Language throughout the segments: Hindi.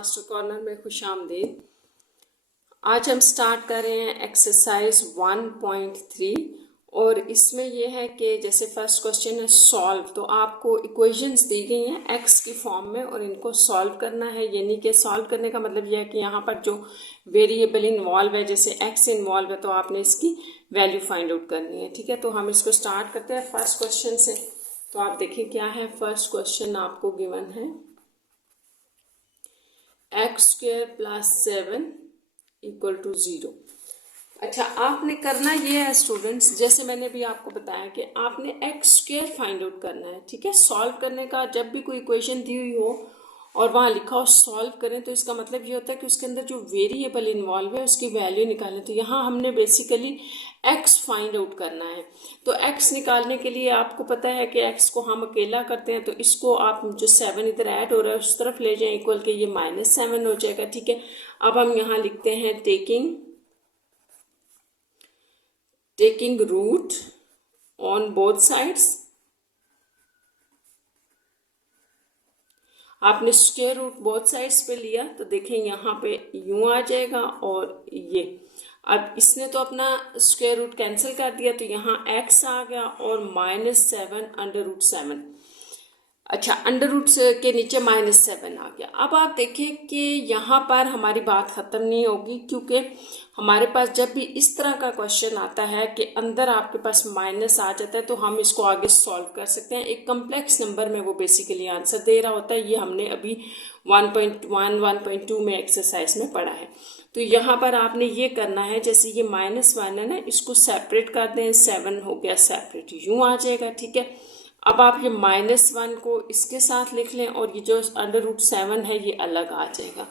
मास्टर कॉर्नर में खुशामदीद। आज हम स्टार्ट कर रहे हैं एक्सरसाइज 1.3 और इसमें यह है कि जैसे फर्स्ट क्वेश्चन है सॉल्व, तो आपको इक्वेशंस दी गई हैं एक्स की फॉर्म में और इनको सॉल्व करना है। यानी कि सॉल्व करने का मतलब यह है कि यहाँ पर जो वेरिएबल इन्वॉल्व है, जैसे एक्स इन्वॉल्व है, तो आपने इसकी वैल्यू फाइंड आउट करनी है। ठीक है, तो हम इसको स्टार्ट करते हैं फर्स्ट क्वेश्चन से। तो आप देखिए क्या है। फर्स्ट क्वेश्चन आपको गिवन है x² + 7 = 0। अच्छा, आपने करना ये है स्टूडेंट्स, जैसे मैंने भी आपको बताया कि आपने x² फाइंड आउट करना है। ठीक है, सॉल्व करने का जब भी कोई इक्वेशन दी हुई हो और वहाँ लिखा हो सॉल्व करें, तो इसका मतलब ये होता है कि उसके अंदर जो वेरिएबल इन्वॉल्व है उसकी वैल्यू निकालें। तो यहाँ हमने बेसिकली x फाइंड आउट करना है। तो x निकालने के लिए आपको पता है कि x को हम अकेला करते हैं, तो इसको आप जो 7 इधर ऐड हो रहा है उस तरफ ले जाएं, इक्वल के ये -7 हो जाएगा। ठीक है, अब हम यहाँ लिखते हैं taking root on both sides. आपने स्क्वायर रूट बोथ साइड्स पे लिया तो देखें यहाँ पे यूं आ जाएगा और ये। अब इसने तो अपना स्क्वायर रूट कैंसिल कर दिया, तो यहाँ x आ गया और -7 √7। अच्छा, √7 के नीचे -7 आ गया। अब आप देखें कि यहाँ पर हमारी बात ख़त्म नहीं होगी, क्योंकि हमारे पास जब भी इस तरह का क्वेश्चन आता है कि अंदर आपके पास माइनस आ जाता है, तो हम इसको आगे सॉल्व कर सकते हैं। एक कम्प्लेक्स नंबर में वो बेसिकली आंसर दे रहा होता है। ये हमने अभी 1.1 1.2 में एक्सरसाइज में पढ़ा है। तो यहाँ पर आपने ये करना है, जैसे ये -1 है ना, इसको सेपरेट कर दें। 7 हो गया सेपरेट, यूँ आ जाएगा। ठीक है, अब आप ये -1 को इसके साथ लिख लें और ये जो √7 है ये अलग आ जाएगा।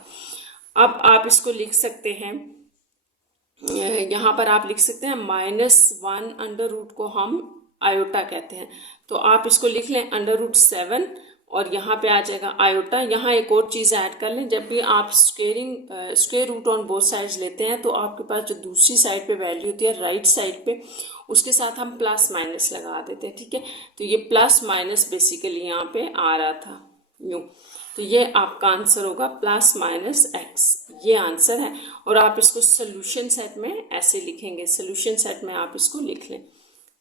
अब आप इसको लिख सकते हैं, यहाँ पर आप लिख सकते हैं -1 अंडर रूट को हम आयोटा कहते हैं। तो आप इसको लिख लें √7 और यहाँ पे आ जाएगा आयोटा। यहाँ एक और चीज़ ऐड कर लें, जब भी आप square root on both sides लेते हैं, तो आपके पास जो दूसरी साइड पे वैल्यू होती है राइट साइड पे, उसके साथ हम प्लस माइनस लगा देते हैं। ठीक है, तो ये प्लस माइनस बेसिकली यहाँ पे आ रहा था यूँ, तो ये आपका आंसर होगा +-x। ये आंसर है। और आप इसको सोल्यूशन सेट में ऐसे लिखेंगे, सोल्यूशन सेट में आप इसको लिख लें,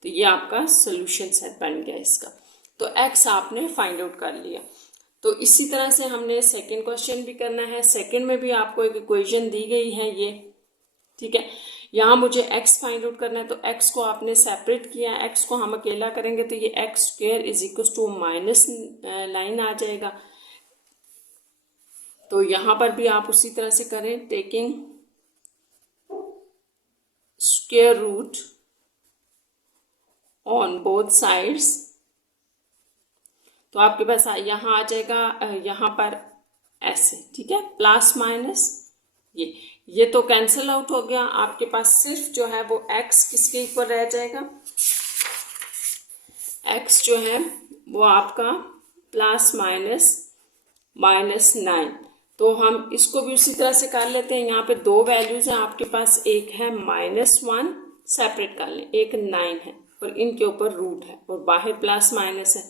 तो ये आपका सोल्यूशन सेट बन गया इसका। तो x आपने फाइंड आउट कर लिया। तो इसी तरह से हमने सेकंड क्वेश्चन भी करना है। सेकंड में भी आपको एक इक्वेशन दी गई है ये। ठीक है, यहाँ मुझे x फाइंड आउट करना है, तो x को आपने सेपरेट किया। x को हम अकेला करेंगे तो ये x² = -9 आ जाएगा। तो यहाँ पर भी आप उसी तरह से करें, taking square root on both sides. तो आपके पास यहाँ आ जाएगा, यहाँ पर ऐसे। ठीक है, प्लस माइनस ये तो कैंसिल आउट हो गया। आपके पास सिर्फ जो है वो x किसके इक्वल रह जाएगा, x जो है वो आपका ±9। तो हम इसको भी उसी तरह से कर लेते हैं। यहाँ पे दो वैल्यूज हैं आपके पास, एक है -1, सेपरेट कर लें, एक 9 है और इनके ऊपर रूट है और बाहर प्लस माइनस है।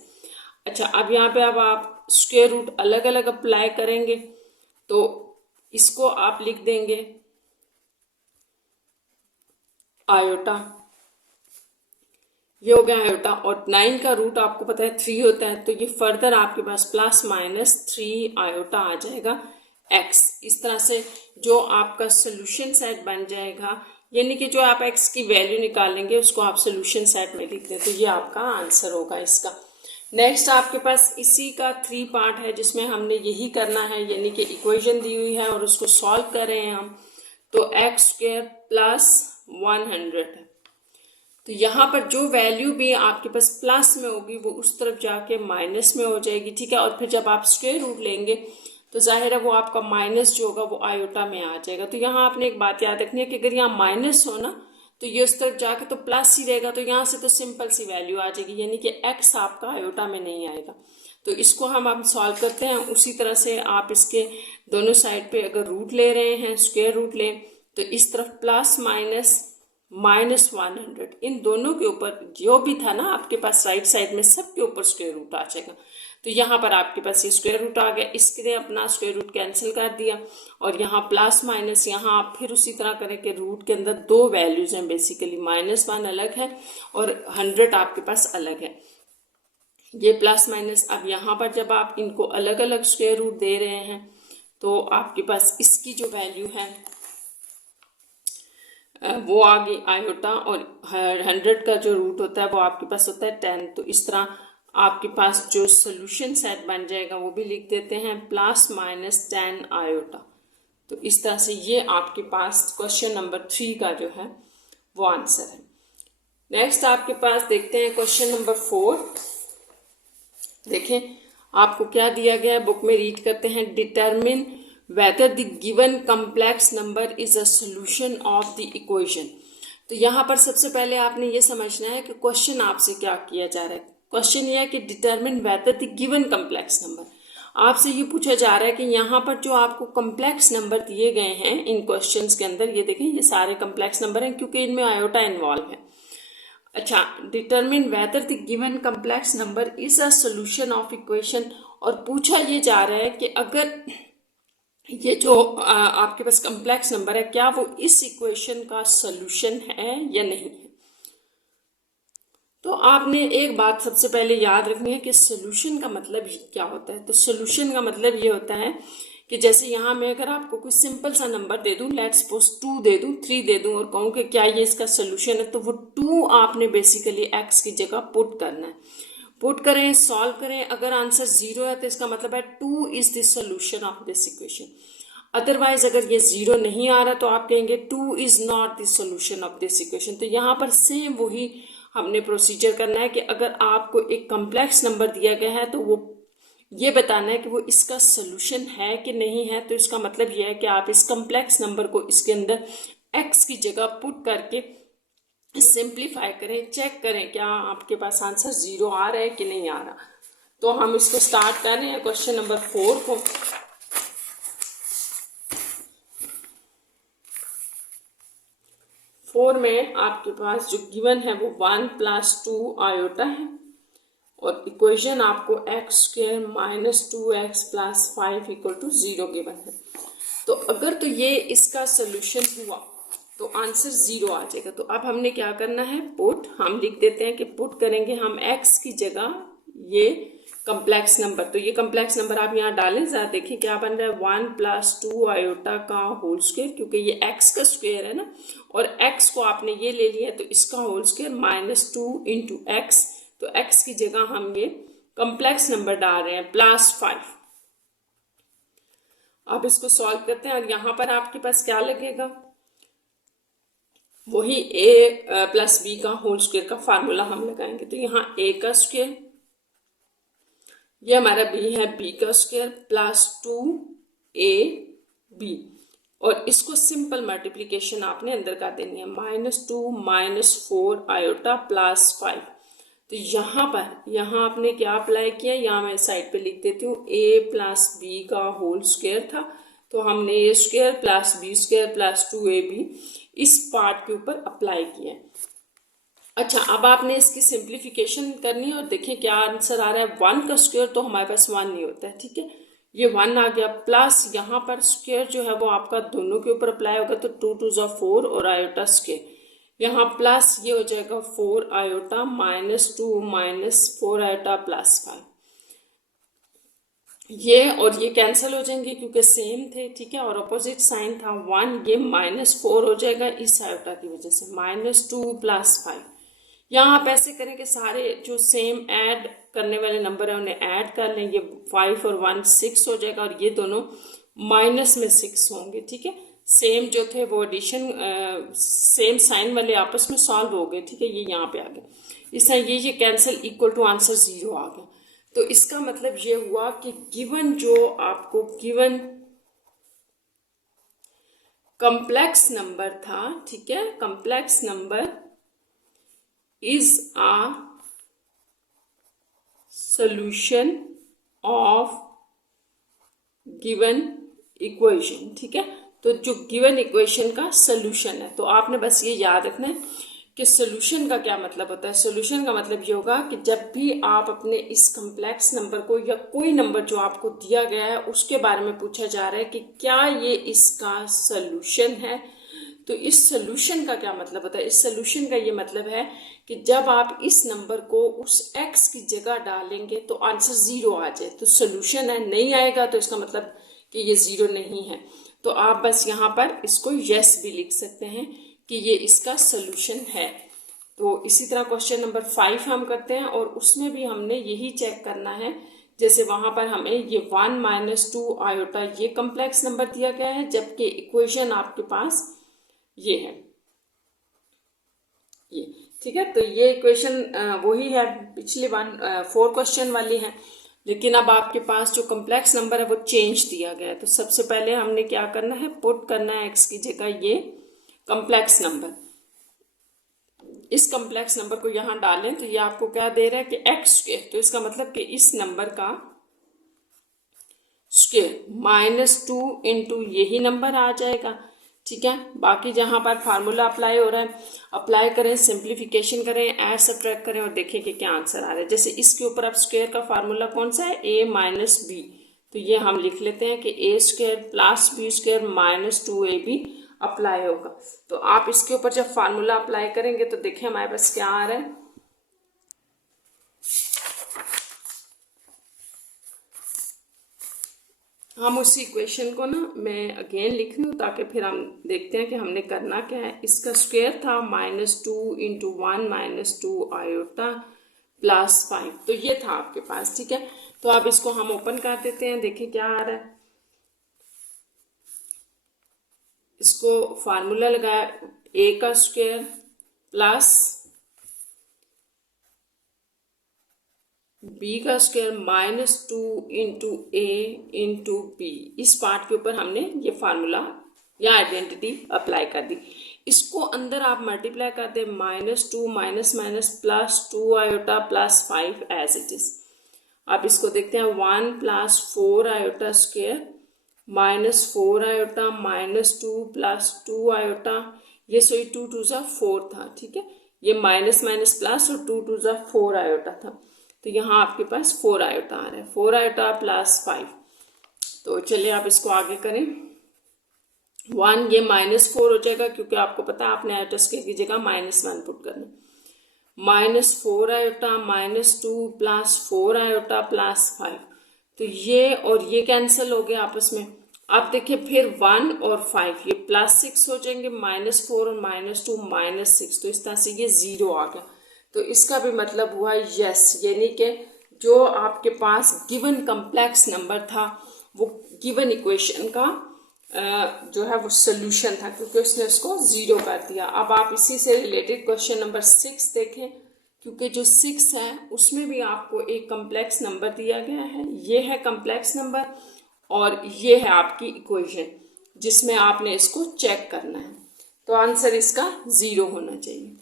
अच्छा, अब यहाँ पे अब आप स्क्वायर रूट अलग अलग अप्लाई करेंगे, तो इसको आप लिख देंगे आयोटा। ये हो गया आयोटा, और 9 का रूट आपको पता है 3 होता है, तो ये फर्दर आपके पास +-3 आयोटा आ जाएगा x। इस तरह से जो आपका सोल्यूशन सेट बन जाएगा, यानी कि जो आप x की वैल्यू निकालेंगे उसको आप सोल्यूशन सेट में लिख दें, तो ये आपका आंसर होगा इसका। नेक्स्ट आपके पास इसी का 3 पार्ट है जिसमें हमने यही करना है, यानी कि इक्वेशन दी हुई है और उसको सॉल्व कर रहे हैं हम। तो x² + 100 है। तो यहाँ पर जो वैल्यू भी आपके पास प्लस में होगी वो उस तरफ जाके माइनस में हो जाएगी। ठीक है, और फिर जब आप स्क्वायर रूट लेंगे तो जाहिर है वो आपका माइनस जो होगा वो आयोटा में आ जाएगा। तो यहाँ आपने एक बात याद रखनी है कि अगर यहाँ माइनस हो ना, तो ये उस तरफ जाके तो प्लस ही रहेगा, तो यहाँ से तो सिंपल सी वैल्यू आ जाएगी, यानी कि x आपका आयोटा में नहीं आएगा। तो इसको हम सॉल्व करते हैं। उसी तरह से आप इसके दोनों साइड पे अगर रूट ले रहे हैं, स्क्वायर रूट लें, तो इस तरफ +-100, इन दोनों के ऊपर जो भी था ना आपके पास राइट साइड में, सब के ऊपर स्क्वायर रूट आ जाएगा। तो यहाँ पर आपके पास ये स्क्वायर रूट आ गया, इसके लिए अपना स्क्वायर रूट कैंसिल कर दिया, और यहाँ प्लस माइनस यहाँ आप फिर उसी तरह करें कि रूट के अंदर दो वैल्यूज हैं बेसिकली, -1 अलग है और 100 आपके पास अलग है। ये प्लस माइनस, अब यहाँ पर जब आप इनको अलग अलग स्क्वायर रूट दे रहे हैं तो आपके पास इसकी जो वैल्यू है वो आ गई आयोटा, और 100 का जो रूट होता है वो आपके पास होता है 10। तो इस तरह आपके पास जो सोल्यूशन सेट बन जाएगा वो भी लिख देते हैं +-10 आयोटा। तो इस तरह से ये आपके पास क्वेश्चन नंबर 3 का जो है वो आंसर है। नेक्स्ट आपके पास देखते हैं क्वेश्चन नंबर 4। देखें आपको क्या दिया गया है, बुक में रीड करते हैं। Determine whether the given complex number is a solution of the equation. तो यहाँ पर सबसे पहले आपने ये समझना है कि क्वेश्चन आपसे क्या किया जा रहा है। क्वेश्चन ये है कि determine whether the given complex number, आपसे ये पूछा जा रहा है कि यहाँ पर जो आपको कम्प्लेक्स नंबर दिए गए हैं इन क्वेश्चंस के अंदर, ये देखें ये सारे कम्प्लेक्स नंबर हैं क्योंकि इनमें आयोटा इन्वॉल्व है। अच्छा, determine whether the given complex number is a solution of equation, और पूछा ये जा रहा है कि अगर ये जो आपके पास कम्प्लेक्स नंबर है क्या वो इस इक्वेशन का सोल्यूशन है या नहीं है। तो आपने एक बात सबसे पहले याद रखनी है कि सोल्यूशन का मतलब क्या होता है। तो सोल्यूशन का मतलब ये होता है कि जैसे यहाँ मैं अगर आपको कोई सिंपल सा नंबर दे दूँ, लेट्स सपोज 2 दे दूँ, 3 दे दूँ, और कहूँ कि क्या ये इसका सोल्यूशन है, तो वो 2 आपने बेसिकली x की जगह पुट करना है। पुट करें, सॉल्व करें, अगर आंसर 0 है तो इसका मतलब है 2 is the solution of this equation. Otherwise अगर ये 0 नहीं आ रहा तो आप कहेंगे 2 is not the solution of this equation. तो यहाँ पर सेम वही हमने प्रोसीजर करना है कि अगर आपको एक कम्प्लेक्स नंबर दिया गया है तो वो ये बताना है कि वो इसका सोल्यूशन है कि नहीं है। तो इसका मतलब ये है कि आप इस कम्प्लेक्स नंबर को इसके अंदर x की जगह पुट करके सिंप्लीफाई करें, चेक करें क्या आपके पास आंसर 0 आ रहा है कि नहीं आ रहा। तो हम इसको स्टार्ट कर रहे हैं क्वेश्चन नंबर 4 को। फोर में आपके पास जो गिवन है वो 1 + 2 आयोटा है, और इक्वेशन आपको x² - 2x + 5 = 0 गिवन है। तो अगर तो ये इसका सोल्यूशन हुआ तो आंसर 0 आ जाएगा। तो अब हमने क्या करना है, पुट, हम लिख देते हैं कि पुट करेंगे हम x की जगह ये कम्प्लेक्स नंबर। तो ये कम्प्लेक्स नंबर आप यहाँ डालें, ज़रा देखिए क्या बन रहा है, 1 + 2 आयोटा का होल स्क्वायर, क्योंकि ये x का स्क्वायर है ना, और x को आपने ये ले लिया तो इसका होल स्क्वायर -2 × x। तो x की जगह हम ये कम्प्लेक्स नंबर डाल रहे हैं +5। अब इसको सॉल्व करते हैं, और यहाँ पर आपके पास क्या लगेगा, वही a + b का होल स्क्वायर का फार्मूला हम लगाएंगे। तो यहाँ a का स्क्वायर, ये हमारा b है, b का स्क्वायर +2ab, और इसको सिंपल मल्टीप्लिकेशन आपने अंदर कर देनी है, -2 - 4 आयोटा +5। तो यहाँ आपने क्या अप्लाई किया, यहाँ मैं साइड पे लिख देती हूँ a + b का होल स्क्वायर था, तो हमने a² + b² + 2ab इस पार्ट के ऊपर अप्लाई किया। अच्छा, अब आपने इसकी सिंप्लीफिकेशन करनी है, और देखें क्या आंसर आ रहा है, 1 का स्क्वायर तो हमारे पास 1 नहीं होता है, ठीक है, ये 1 आ गया, प्लस यहाँ पर स्क्वायर जो है वो आपका दोनों के ऊपर अप्लाई होगा, तो 2 × 2 = 4 और आयोटा स्क्वायर, यहाँ प्लस ये हो जाएगा 4 आयोटा -2 - 4 आयोटा +5, ये और ये कैंसिल हो जाएंगे क्योंकि सेम थे, ठीक है, और अपोजिट साइन था 1, ये -4 हो जाएगा इस आयोटा की वजह से, -2 + 5। यहाँ आप ऐसे करें कि सारे जो सेम ऐड करने वाले नंबर है उन्हें ऐड कर लें, ये 5 और 1 6 हो जाएगा, और ये दोनों माइनस में 6 होंगे, ठीक है, सेम जो थे वो एडिशन सेम साइन वाले आपस में सॉल्व हो गए, ठीक है, ये यहाँ पे आ गए, इस तरह ये कैंसिल इक्वल टू आंसर 0 आ गया। तो इसका मतलब ये हुआ कि गिवन जो आपको गिवन कम्प्लेक्स नंबर था, ठीक है, complex number is a solution of given equation, ठीक है, तो जो गिवन इक्वेशन का सॉल्यूशन है। तो आपने बस ये याद रखना है कि सोल्यूशन का क्या मतलब होता है। सोल्यूशन का मतलब ये होगा कि जब भी आप अपने इस कम्प्लेक्स नंबर को या कोई नंबर जो आपको दिया गया है उसके बारे में पूछा जा रहा है कि क्या ये इसका सोल्यूशन है, तो इस सोल्यूशन का क्या मतलब होता है। इस सोल्यूशन का ये मतलब है कि जब आप इस नंबर को उस x की जगह डालेंगे तो आंसर 0 आ जाए तो सोल्यूशन है, नहीं आएगा तो इसका मतलब कि ये 0 नहीं है। तो आप बस यहाँ पर इसको यस भी लिख सकते हैं कि ये इसका सोल्यूशन है। तो इसी तरह क्वेश्चन नंबर 5 हम करते हैं और उसमें भी हमने यही चेक करना है। जैसे वहां पर हमें ये 1 - 2 आयोटा ये कम्प्लेक्स नंबर दिया गया है, जबकि इक्वेशन आपके पास ये है, ये ठीक है। तो ये इक्वेशन वही है, पिछले 4 क्वेश्चन वाली है, लेकिन अब आपके पास जो कम्प्लेक्स नंबर है वो चेंज दिया गया है। तो सबसे पहले हमने क्या करना है, पुट करना है x की जगह ये कम्प्लेक्स नंबर। इस कम्प्लेक्स नंबर को यहाँ डालें तो ये आपको क्या दे रहा है कि x स्क्वायर, तो इसका मतलब कि इस नंबर का स्क्वायर -2 इंटू यही नंबर आ जाएगा, ठीक है। बाकी जहाँ पर फार्मूला अप्लाई हो रहा है अप्लाई करें, सिंप्लीफिकेशन करें, ऐड सब्ट्रैक्ट करें और देखें कि क्या आंसर आ रहा है। जैसे इसके ऊपर अब स्क्वायर का फार्मूला कौन सा है, a - b, तो ये हम लिख लेते हैं कि a square plus b square -2ab apply होगा। तो आप इसके ऊपर जब फार्मूला अप्लाई करेंगे तो देखें हमारे पास क्या आ रहा है, हम उसी इक्वेशन को ना मैं अगेन लिख रही हूँ ताकि फिर हम देखते हैं कि हमने करना क्या है। इसका स्क्वायर था -2 इंटू 1 - 2 आयोटा प्लस 5, तो ये था आपके पास, ठीक है। तो अब इसको हम ओपन कर देते हैं, देखिए क्या आ रहा है। इसको फार्मूला लगाया, a का स्क्वायर प्लस b का square -2 into a into b, इस पार्ट के ऊपर हमने ये फार्मूला या आइडेंटिटी अप्लाई कर दी। इसको अंदर आप मल्टीप्लाई कर दें, -2 minus minus +2 iota +5 as it is. आप इसको देखते हैं, 1 + 4 आयोटा स्क्वायर -4 आयोटा -2 + 2 आयोटा, ये सॉरी 2 2 ज़ा 4 था, ठीक है। ये माइनस माइनस प्लस और 2 2 ज़ा 4 आयोटा था, तो यहाँ आपके पास 4 आयोटा आ रहा है, 4 आयोटा +5। तो चलिए आप इसको आगे करें, 1 ये -4 हो जाएगा क्योंकि आपको पता है आपने आयोटा स्क्वायर की जगह -1 पुट करना। -4 आयोटा -2 + 4 आयोटा +5, तो ये और ये कैंसिल हो गया आपस में। अब देखिए फिर 1 और 5 ये +6 हो जाएंगे, -4 और -2 -6, तो इस तरह से ये 0 आ गया। तो इसका भी मतलब हुआ यस, यानी कि जो आपके पास गिवन कम्प्लेक्स नंबर था वो गिवन इक्वेशन का जो है वो सोल्यूशन था, क्योंकि उसने उसको 0 कर दिया। अब आप इसी से रिलेटेड क्वेश्चन नंबर 6 देखें, क्योंकि जो 6 है उसमें भी आपको एक कम्प्लेक्स नंबर दिया गया है, ये है कम्प्लेक्स नंबर और ये है आपकी इक्वेशन जिसमें आपने इसको चेक करना है। तो आंसर इसका 0 होना चाहिए।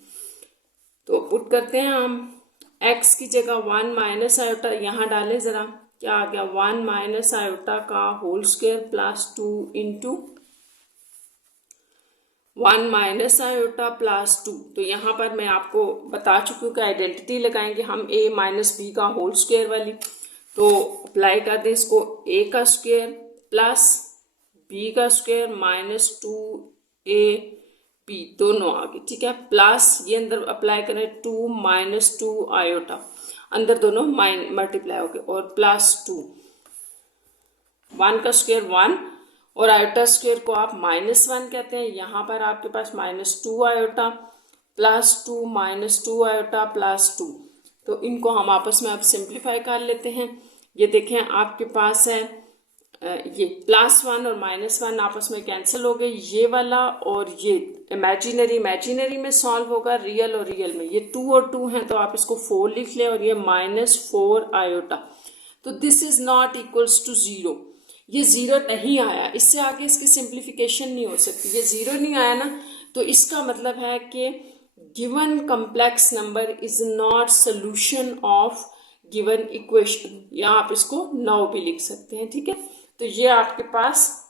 तो पुट करते हैं हम, x की जगह 1 माइनस आयोटा यहाँ डालें ज़रा, क्या आ गया, 1 माइनस आयोटा का whole square +2 into 1 minus iota +2। तो यहाँ पर मैं आपको बता चुकी हूँ कि आइडेंटिटी लगाएंगे हम a - b का होल स्क्वायर वाली। तो अप्लाई कर दें इसको, a का स्क्वायर प्लस b का स्क्वायर -2ab दोनों आ गए, ठीक है। प्लस ये अंदर अप्लाई करें 2 - 2 आयोटा, अंदर दोनों मल्टीप्लाई हो गए, और +2, 1 का स्क्वायर 1 और आयोटा स्क्वायर को आप -1 कहते हैं। यहाँ पर आपके पास -2 आयोटा +2 -2 आयोटा +2, तो इनको हम आपस में अब सिंप्लीफाई कर लेते हैं। ये देखें आपके पास है ये +1 और -1 आपस में कैंसिल हो गए, ये वाला और ये इमेजिनरी में सॉल्व होगा, रियल और रियल में ये 2 और 2 हैं, तो आप इसको 4 लिख लें और ये -4 आयोटा। तो this is not equals to 0, ये 0 नहीं आया, इससे आगे इसकी सिंप्लीफिकेशन नहीं हो सकती। ये 0 नहीं आया ना, तो इसका मतलब है कि given complex number is not solution of given equation, या आप इसको 9 भी लिख सकते हैं, ठीक है। तो ये आपके पास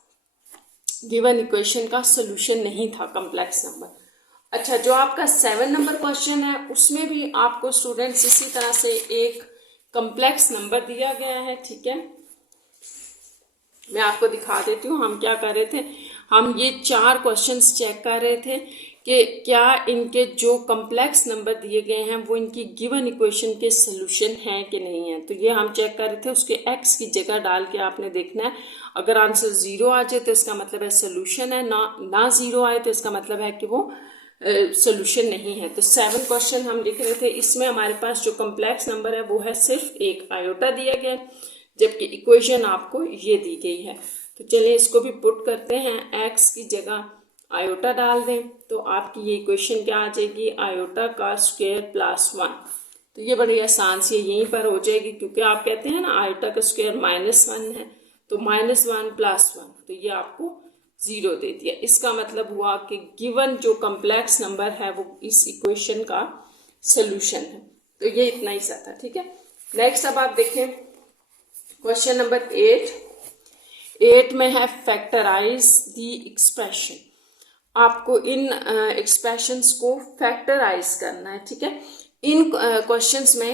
गिवन इक्वेशन का सोल्यूशन नहीं था कम्प्लेक्स नंबर। अच्छा, जो आपका 7 नंबर क्वेश्चन है उसमें भी आपको स्टूडेंट्स इसी तरह से एक कम्प्लेक्स नंबर दिया गया है। ठीक है, मैं आपको दिखा देती हूँ हम क्या कर रहे थे। हम ये 4 क्वेश्चंस चेक कर रहे थे कि क्या इनके जो कम्प्लेक्स नंबर दिए गए हैं वो इनकी गिवन इक्वेशन के सोल्यूशन हैं कि नहीं है। तो ये हम चेक कर रहे थे, उसके एक्स की जगह डाल के आपने देखना है। अगर आंसर 0 आ जाए तो इसका मतलब है सोल्यूशन है, ना 0 आए तो इसका मतलब है कि वो सोल्यूशन नहीं है। तो 7 क्वेश्चन हम लिख रहे थे, इसमें हमारे पास जो कम्प्लेक्स नंबर है वो है सिर्फ एक आयोटा दिया गया, जबकि इक्वेशन आपको ये दी गई है। तो चलिए इसको भी पुट करते हैं, एक्स की जगह आयोटा डाल दें तो आपकी ये इक्वेशन क्या आ जाएगी, आयोटा का स्क्वायर प्लस 1। तो ये बड़ी आसान सी यहीं पर हो जाएगी, क्योंकि आप कहते हैं ना आयोटा का स्क्वायर -1 है, तो -1 + 1, तो ये आपको 0 दे दिया। इसका मतलब हुआ कि गिवन जो कम्प्लेक्स नंबर है वो इस इक्वेशन का सोल्यूशन है। तो ये इतना ही सा था। ठीक है, नेक्स्ट अब आप देखें क्वेश्चन नंबर 8 में है फैक्टराइज द एक्सप्रेशन। आपको इन एक्सप्रेशंस को फैक्टराइज करना है। ठीक है, इन क्वेश्चंस में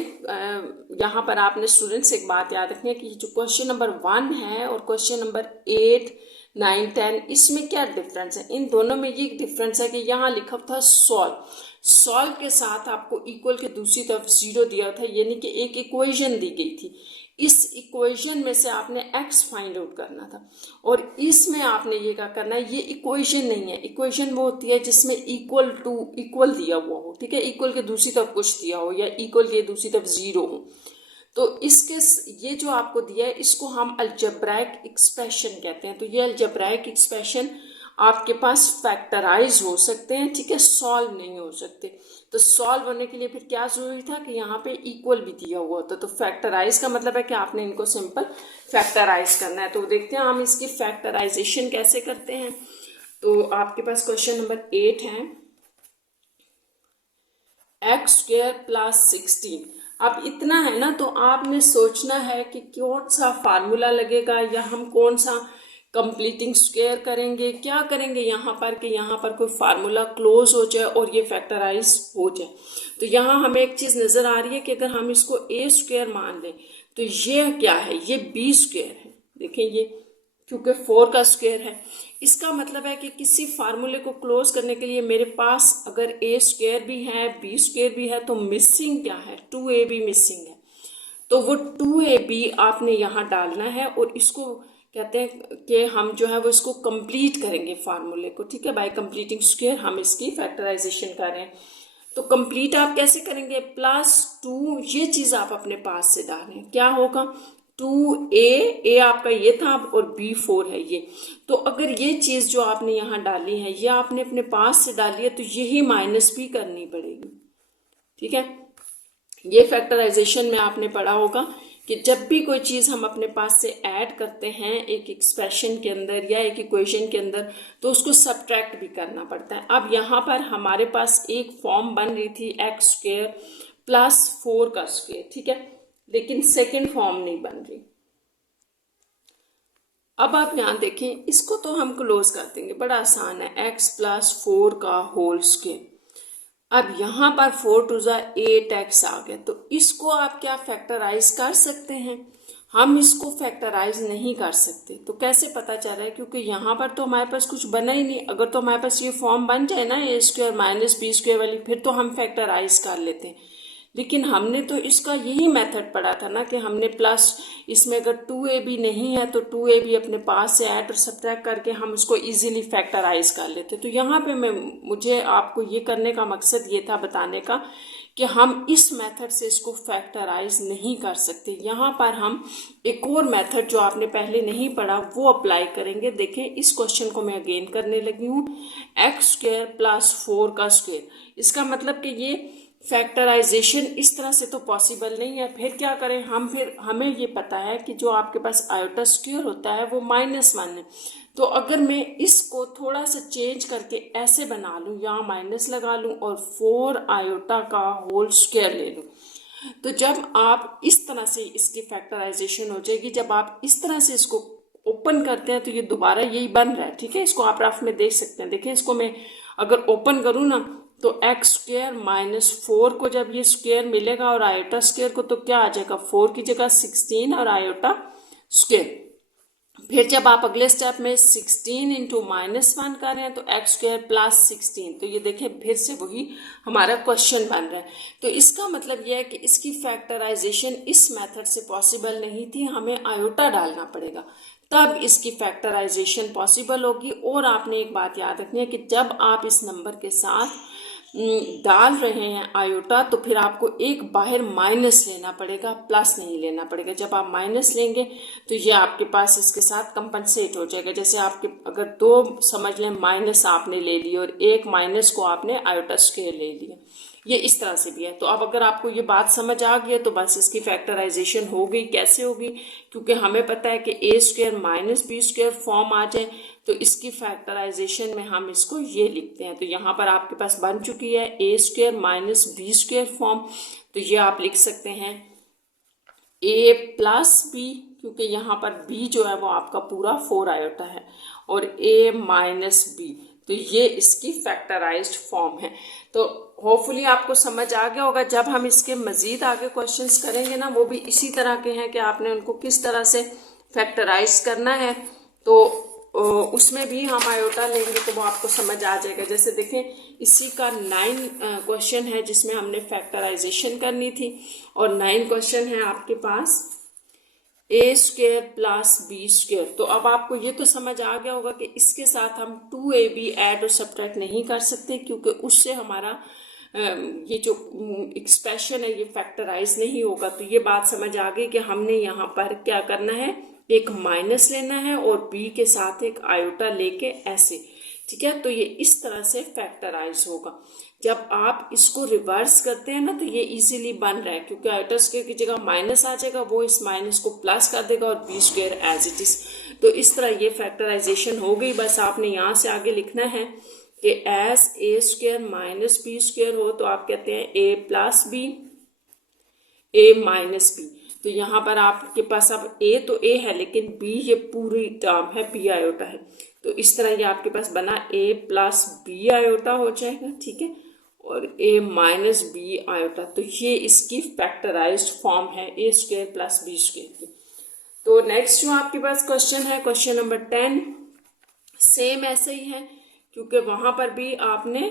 यहाँ पर आपने स्टूडेंट्स एक बात याद रखनी है कि जो क्वेश्चन नंबर 1 है और क्वेश्चन नंबर 8, 9, 10 इसमें क्या डिफरेंस है। इन दोनों में ये डिफरेंस है कि यहाँ लिखा था सॉल्व के साथ आपको इक्वल के दूसरी तरफ 0 दिया था, यानी कि एक इक्वेशन दी गई थी। इस इक्वेशन में से आपने x फाइंड आउट करना था, और इसमें आपने ये क्या करना है, ये इक्वेशन नहीं है। इक्वेशन वो होती है जिसमें इक्वल टू इक्वल दिया हुआ हो। ठीक है, इक्वल के दूसरी तरफ कुछ दिया हो या इक्वल के दूसरी तरफ 0 हो। तो इसके ये जो आपको दिया है इसको हम अलजेब्राइक एक्सप्रेशन कहते हैं। तो ये अलजेब्राइक एक्सप्रेशन आपके पास फैक्टराइज हो सकते हैं, ठीक है, सॉल्व नहीं हो सकते। तो सॉल्व होने के लिए फिर क्या जरूरी था कि यहाँ पे इक्वल भी दिया हुआ होता। तो फैक्टराइज का मतलब है कि आपने इनको सिंपल फैक्टराइज करना है। तो देखते हैं हम इसकी फैक्टराइजेशन कैसे करते हैं। तो आपके पास क्वेश्चन नंबर 8 है, x² + 16। अब इतना है ना, तो आपने सोचना है कि कौन सा फार्मूला लगेगा या हम कौन सा कंप्लीटिंग स्क्वायर करेंगे, क्या करेंगे यहाँ पर कि यहाँ पर कोई फार्मूला क्लोज हो जाए और ये फैक्टराइज हो जाए। तो यहाँ हमें एक चीज़ नज़र आ रही है कि अगर हम इसको a² मान लें तो ये क्या है, ये b² है। देखें ये क्योंकि 4 का स्क्वायर है, इसका मतलब है कि किसी फार्मूले को क्लोज करने के लिए मेरे पास अगर a² भी है b² भी है तो मिसिंग क्या है, 2ab मिसिंग है। तो वो 2ab आपने यहाँ डालना है और इसको कहते हैं कि हम जो है वो इसको कंप्लीट करेंगे फार्मूले को। ठीक है, बाय कंप्लीटिंग स्क्वायर हम इसकी फैक्टराइजेशन कर रहे हैं। तो कंप्लीट आप कैसे करेंगे, +2 ये चीज़ आप अपने पास से डाल रहे हैं, क्या होगा 2a आपका ये था और b4 है ये। तो अगर ये चीज़ जो आपने यहाँ डाली है ये आपने अपने पास से डाली है तो यही माइनस भी करनी पड़ेगी। ठीक है, ये फैक्टराइजेशन में आपने पढ़ा होगा कि जब भी कोई चीज़ हम अपने पास से ऐड करते हैं एक एक्सप्रेशन के अंदर या एक इक्वेशन के अंदर तो उसको सब्ट्रैक्ट भी करना पड़ता है। अब यहाँ पर हमारे पास एक फॉर्म बन रही थी x² + 4 का स्क्वायर, ठीक है, लेकिन सेकंड फॉर्म नहीं बन रही। अब आप यहाँ देखें, इसको तो हम क्लोज कर देंगे, बड़ा आसान है, x + 4 का होल स्क्वायर। अब यहाँ पर 4 × 8x आ गया, तो इसको आप क्या फैक्टराइज कर सकते हैं, हम इसको फैक्टराइज नहीं कर सकते। तो कैसे पता चल रहा है, क्योंकि यहाँ पर तो हमारे पास कुछ बना ही नहीं। अगर तो हमारे पास ये फॉर्म बन जाए ना a² - b² वाली, फिर तो हम फैक्टराइज कर लेते हैं। लेकिन हमने तो इसका यही मेथड पढ़ा था ना कि हमने प्लस इसमें अगर 2ab नहीं है तो 2ab अपने पास से ऐड और सब्ट्रैक्ट करके हम उसको इजीली फैक्टराइज कर लेते। तो यहाँ पे मुझे आपको ये करने का मकसद ये था बताने का कि हम इस मेथड से इसको फैक्टराइज नहीं कर सकते। यहाँ पर हम एक और मेथड जो आपने पहले नहीं पढ़ा वो अप्लाई करेंगे। देखें, इस क्वेश्चन को मैं अगेन करने लगी हूँ, x² + 4 का स्क्वायर। इसका मतलब कि ये फैक्टराइजेशन इस तरह से तो पॉसिबल नहीं है। फिर क्या करें हम, फिर हमें ये पता है कि जो आपके पास आयोटा स्क्वायर होता है वो -1 है। तो अगर मैं इसको थोड़ा सा चेंज करके ऐसे बना लूँ, यहाँ माइनस लगा लूँ और 4 आयोटा का होल स्क्वायर ले लूँ, तो जब आप इस तरह से इसकी फैक्टराइजेशन हो जाएगी। जब आप इस तरह से इसको ओपन करते हैं तो ये दोबारा यही बन रहा है। ठीक है, इसको आप रफ में देख सकते हैं। देखिए, इसको मैं अगर ओपन करूँ ना तो एक्स स्क्वायर माइनस 4 को जब ये स्क्वायर मिलेगा और आयोटा स्क्वायर को, तो क्या आ जाएगा 4 की जगह 16 और आयोटा स्क्वायर। फिर जब आप अगले स्टेप में 16 इंटू -1 कर रहे हैं तो एक्स स्क्वायर प्लस 16, तो ये देखें फिर से वही हमारा क्वेश्चन बन रहा है। तो इसका मतलब यह है कि इसकी फैक्टराइजेशन इस मेथड से पॉसिबल नहीं थी, हमें आयोटा डालना पड़ेगा तब इसकी फैक्टराइजेशन पॉसिबल होगी। और आपने एक बात याद रखनी है कि जब आप इस नंबर के साथ डाल रहे हैं आयोटा, तो फिर आपको एक बाहर माइनस लेना पड़ेगा, प्लस नहीं लेना पड़ेगा। जब आप माइनस लेंगे तो ये आपके पास इसके साथ कंपनसेट हो जाएगा। जैसे आपके अगर 2 समझ लें माइनस आपने ले ली और एक माइनस को आपने आयोटा स्क्वायर ले लिया, ये इस तरह से भी है। तो अब अगर आपको ये बात समझ आ गई है तो बस इसकी फैक्टराइजेशन हो गई। कैसे होगी, क्योंकि हमें पता है कि a square minus B square form आ जाए, तो इसकी फैक्टराइजेशन में हम इसको ये लिखते हैं। तो यहाँ पर आपके पास बन चुकी है a square minus B square form. तो ये आप लिख सकते हैं ए प्लस बी, क्योंकि यहाँ पर बी जो है वो आपका पूरा 4 आयोटा है, और ए माइनस बी, तो ये इसकी फैक्टराइज्ड फॉर्म है। तो होपफुली आपको समझ आ गया होगा। जब हम इसके मज़ीद आगे क्वेश्चंस करेंगे ना, वो भी इसी तरह के हैं कि आपने उनको किस तरह से फैक्टराइज करना है, तो उसमें भी हम आयोटा लेंगे तो वो आपको समझ आ जाएगा। जैसे देखें इसी का 9 क्वेश्चन है जिसमें हमने फैक्टराइजेशन करनी थी, और 9 क्वेश्चन है आपके पास ए स्क्वायर प्लस बी स्क्वायर। तो अब आपको ये तो समझ आ गया होगा कि इसके साथ हम 2ab ऐड और सब्ट्रैक्ट नहीं कर सकते, क्योंकि उससे हमारा ये जो एक्सप्रेशन है ये फैक्टराइज नहीं होगा। तो ये बात समझ आ गई कि हमने यहाँ पर क्या करना है, एक माइनस लेना है और बी के साथ एक आयोटा लेके ऐसे, ठीक है। तो ये इस तरह से फैक्टराइज होगा। जब आप इसको रिवर्स करते हैं ना तो ये इजीली बन रहा है, क्योंकि आयोटा स्क्वायर की जगह माइनस आ जाएगा, वो इस माइनस को प्लस कर देगा और B square as it is. तो इस तरह ये फैक्टराइजेशन हो गई। बस आपने यहाँ से आगे लिखना है कि as A square minus B square हो, तो आप कहते हैं A plus B A minus B. तो यहाँ पर आपके पास अब ए तो ए है, लेकिन बी ये पूरी टर्म है, बी आयोटा है। तो इस तरह ये आपके पास बना ए प्लस बी आयोटा हो जाएगा, ठीक है, और ए माइनस बी आयोटा। तो ये इसकी फैक्टराइज्ड फॉर्म है a square plus B square की। तो नेक्स्ट जो आपके पास क्वेश्चन है, क्वेश्चन नंबर 10, सेम ऐसे ही है, क्योंकि वहां पर भी आपने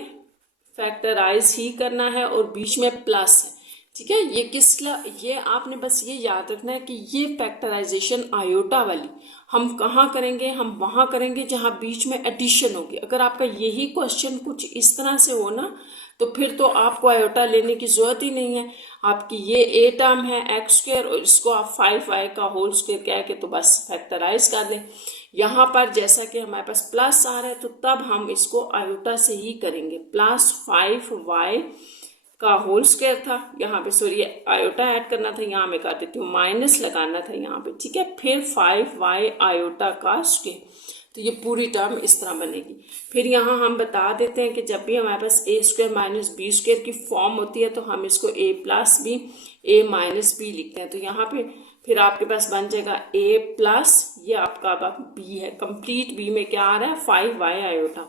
फैक्टराइज ही करना है और बीच में प्लस है, ठीक है। ये आपने बस ये याद रखना है कि ये फैक्टराइजेशन आयोटा वाली हम कहाँ करेंगे, हम वहां करेंगे जहां बीच में एडिशन होगी। अगर आपका यही क्वेश्चन कुछ इस तरह से हो ना, तो फिर तो आपको आयोटा लेने की जरूरत ही नहीं है। आपकी ये ए टर्म है एक्स स्क्वायर, और इसको आप 5y का होल स्क्वायर कह के तो बस फैक्टराइज कर दें। यहाँ पर जैसा कि हमारे पास प्लस आ रहा है, तो तब हम इसको आयोटा से ही करेंगे। प्लस 5y का होल स्क्वायर था, यहाँ पे सॉरी आयोटा ऐड करना था, यहाँ मैं कर देती हूँ माइनस लगाना था यहाँ पे, ठीक है। फिर 5y आयोटा का स्क्वायर, तो ये पूरी टर्म इस तरह बनेगी। फिर यहाँ हम बता देते हैं कि जब भी हमारे पास ए स्क्वायर माइनस बी स्क्वायर की फॉर्म होती है, तो हम इसको ए plus B A minus B लिखते हैं। तो यहाँ पे फिर आपके पास बन जाएगा ए प्लस, ये आपका बी है, कंप्लीट बी में क्या आ रहा है 5y आयोटा,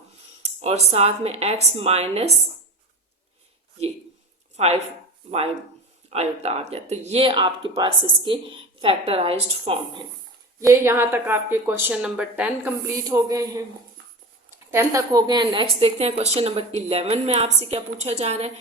और साथ में x माइनस ये 5y आयोटा आ गया। तो ये आपके पास इसकी फैक्टराइज्ड फॉर्म है। ये यहाँ तक आपके क्वेश्चन नंबर 10 कंप्लीट हो गए हैं, 10 तक हो गए हैं। नेक्स्ट देखते हैं क्वेश्चन नंबर 11 में आपसे क्या पूछा जा रहा है।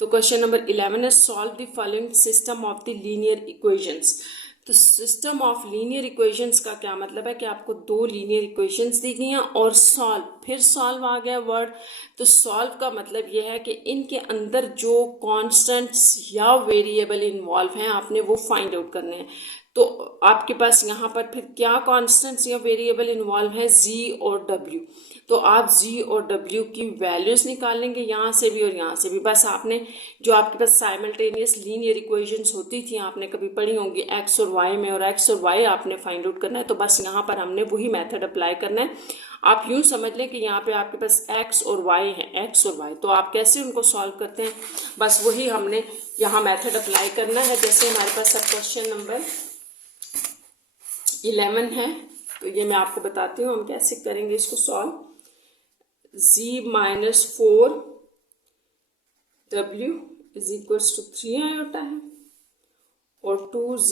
तो क्वेश्चन नंबर 11 है solve the following system of the linear equations. तो सिस्टम ऑफ लीनियर इक्वेशंस का क्या मतलब है कि आपको 2 लीनियर इक्वेशंस दी गई हैं और सॉल्व, फिर सॉल्व आ गया वर्ड। तो सॉल्व का मतलब यह है कि इनके अंदर जो कांस्टेंट्स या वेरिएबल इन्वॉल्व हैं आपने वो फाइंड आउट करने हैं। तो आपके पास यहाँ पर फिर क्या कांस्टेंट्स या वेरिएबल इन्वॉल्व है, जी और डब्ल्यू। तो आप जी और डब्ल्यू की वैल्यूज निकालेंगे यहाँ से भी और यहाँ से भी। बस आपने जो आपके पास साइमल्टेनियस लीनियर इक्वेशंस होती थी आपने कभी पढ़ी होंगी एक्स और वाई में, और एक्स और वाई आपने फाइंड आउट करना है। तो बस यहाँ पर हमने वही मेथड अप्लाई करना है। आप यूं समझ लें कि यहाँ पे आपके पास एक्स और वाई है, एक्स और वाई, तो आप कैसे उनको सॉल्व करते हैं, बस वही हमने यहाँ मेथड अप्लाई करना है। जैसे हमारे पास अब क्वेश्चन नंबर 11 है, तो ये मैं आपको बताती हूँ हम कैसे करेंगे इसको solve. z minus 4 W is equals to 3 iota है और 2Z